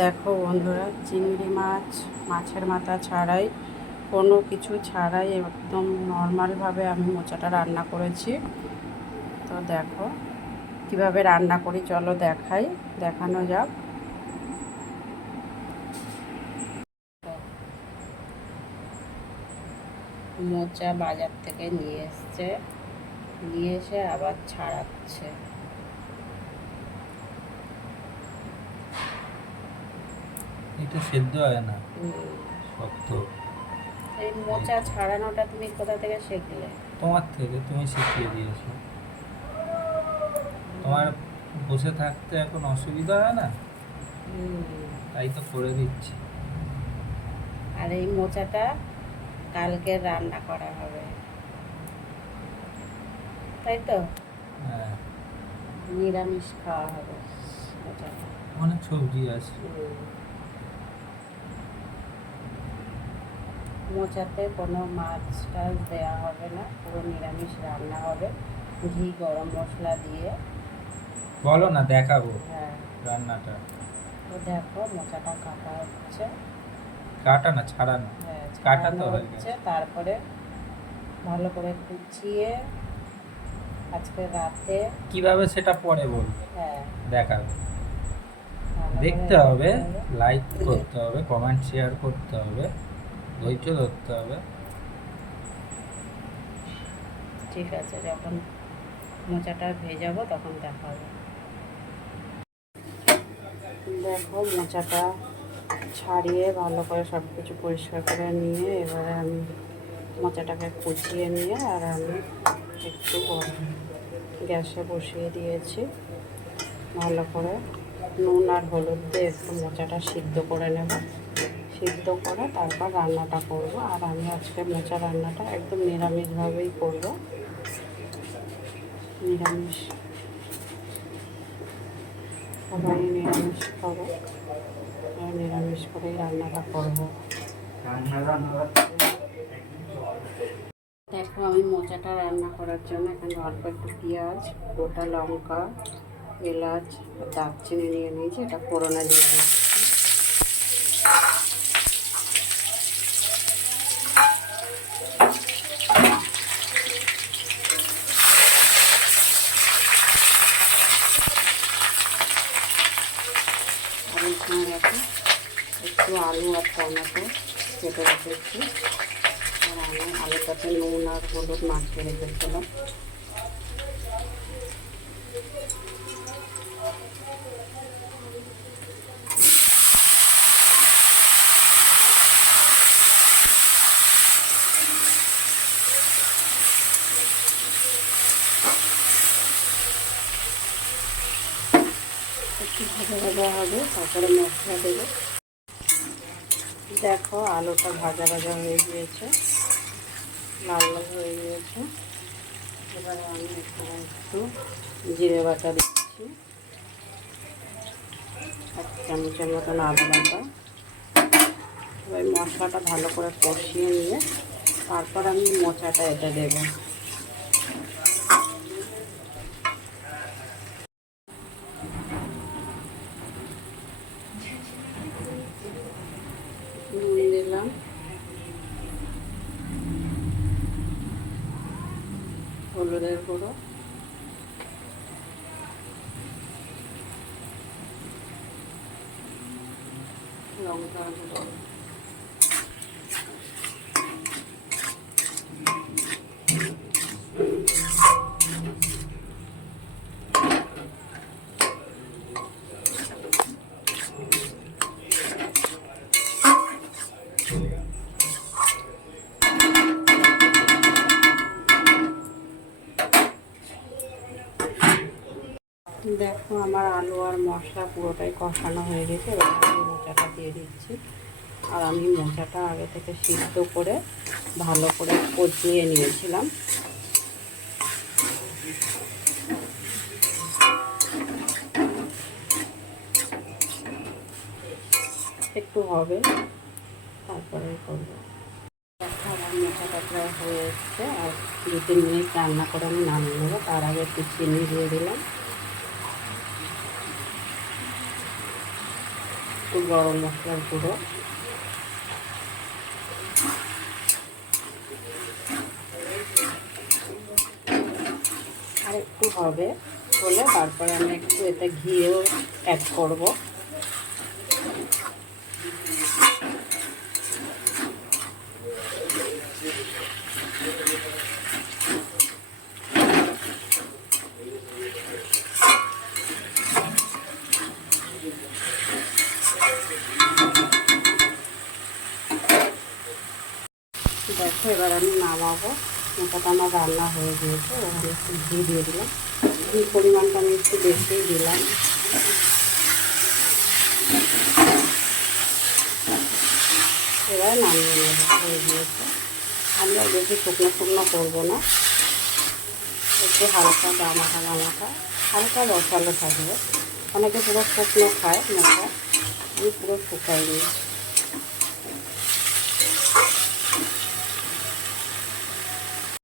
দেখো বন্ধুরা, চিংড়ি মাছ, মাছের মাথা ছাড়াই, কোনো কিছু ছাড়াই একদম নর্মালভাবে আমি মোচাটা রান্না করেছি। তো দেখো কিভাবে রান্না করি, চলো দেখাই, দেখানো যাক। মোচা বাজার থেকে নিয়ে এসে আবার ছাড়াচ্ছে। এটা সেদ্ধ হয় না, শক্ত। এই মোচা ছাড়ানোটা তুমি কোথা থেকে শিখলে? তোমার থেকে, তুমি শিখিয়ে দিয়েছো। তোমার বসে থাকতে এখন অসুবিধা হয় না, তাই তো করে দিচ্ছি। আর এই মোচাটা কালকে রান্না করা হবে, তাই তো? হ্যাঁ, নিরামিষ খাওয়া হবে মোচাটা। অনেক সবজি আছে। মোচাতে কোনো মাছ টাছ দেওয়া হবে না, পুরো নিরামিষ রান্না হবে, ঘি গরম মশলা দিয়ে। বলো না, দেখাবো হ্যাঁ, রান্নাটা। তো দেখো মোচাটা কাটা হচ্ছে। কাটা না, ছাড়ানো। হ্যাঁ, কাটা তো ছাড়ানো হয়ে হচ্ছে, গেছে। তারপরে ভালো করে কুচিয়ে আজকে রাতে। কিভাবে সেটা পরে বলবে, হ্যাঁ, দেখাবে। ভালো করে দেখতে হবে, রাখতে হবে। লাইক করতে হবে, কমেন্ট শেয়ার করতে হবে, ধৈর্য ধরতে হবে। ঠিক আছে, যখন মোচাটা ভেজাবো তখন দেখাবো। দেখো মোচাটা ছাড়িয়ে ভালো করে সব কিছু পরিষ্কার করে নিয়ে এবারে আমি মোচাটাকে কুচিয়ে নিয়ে আর আমি একটু গ্যাসে বসিয়ে দিয়েছি। ভালো করে নুন আর হলুদ দিয়ে একটু মোচাটা সিদ্ধ করে নেব। সিদ্ধ করে তারপর রান্নাটা করব। আর আমি আজকে মোচা রান্নাটা একদম নিরামিষভাবেই করব। নিরামিষ, সবাই নিরামিষ খাবো, নিরামিষ করেই রান্নাটা করব। দেখো আমি মোচাটা রান্না করার জন্য এখানে অল্প একটু পেঁয়াজ, গোটা লঙ্কা, এলাচ, দারচিনি নিয়ে নিয়েছি। এটা ফোড়নে দিয়ে দিচ্ছি। আর এখানে দেখো একটু আলু আর টমেটো কেটে রেখেছি। আর আমি আলুটাতে নুন আর হলুদ মাখিয়ে রেখেছিলাম। একটু ভাজা ভাজা হবে, তারপরে মশলা দেবো। দেখো আলুটা ভাজা ভাজা হয়ে গিয়েছে, লাল লাল হয়ে গিয়েছে। এবারে আমি এখানে একটু জিরে বাটা দিচ্ছি, 1 চামচের মতন আদা বাটা। এবার মশলাটা ভালো করে কষিয়ে নিয়ে তারপর আমি মোচাটা এটা দেবো। নুন দিলাম, হলুদের গুঁড়ো, লঙ্কার গুঁড়ো, দেখো আমার আলু আর মশলা পুরোটাই কষানো হয়ে গেছে। এবার আমি মোচাটা দিয়ে দিচ্ছি। আর আমি মোচাটা আগে থেকে সিদ্ধ করে ভালো করে কষিয়ে নিয়েছিলাম। একটু হবে, তারপরে করবো। দেখো আমার মোচাটা প্রায় হয়ে এসছে। আর 2-3 মিনিট রান্না করে আমি নামিয়ে নেবো। তার আগে একটু চিনি দিয়ে দিলাম। একটু গরম মশলার গুঁড়ো, আর একটু হবে হলে তারপরে আমি একটু এতে ঘিও অ্যাড করব। দেখো এবার আমি নামাবো। মোটাটা আমার রান্না হয়ে গিয়েছে। ওখানে একটু ঘি দিয়ে দিলাম, ঘি পরিমাণটা আমি একটু বেশিই দিলাম। এবার নামিয়ে নেবো, হয়ে গিয়েছে। আমরা বেশি শুকনো শুকনো করবো না, একটু হালকা গামাখা গামাখা, হালকা রসালো থাকবে। অনেকে পুরো শুকনো খায় মোটা, আমি পুরো শুকাই নিই।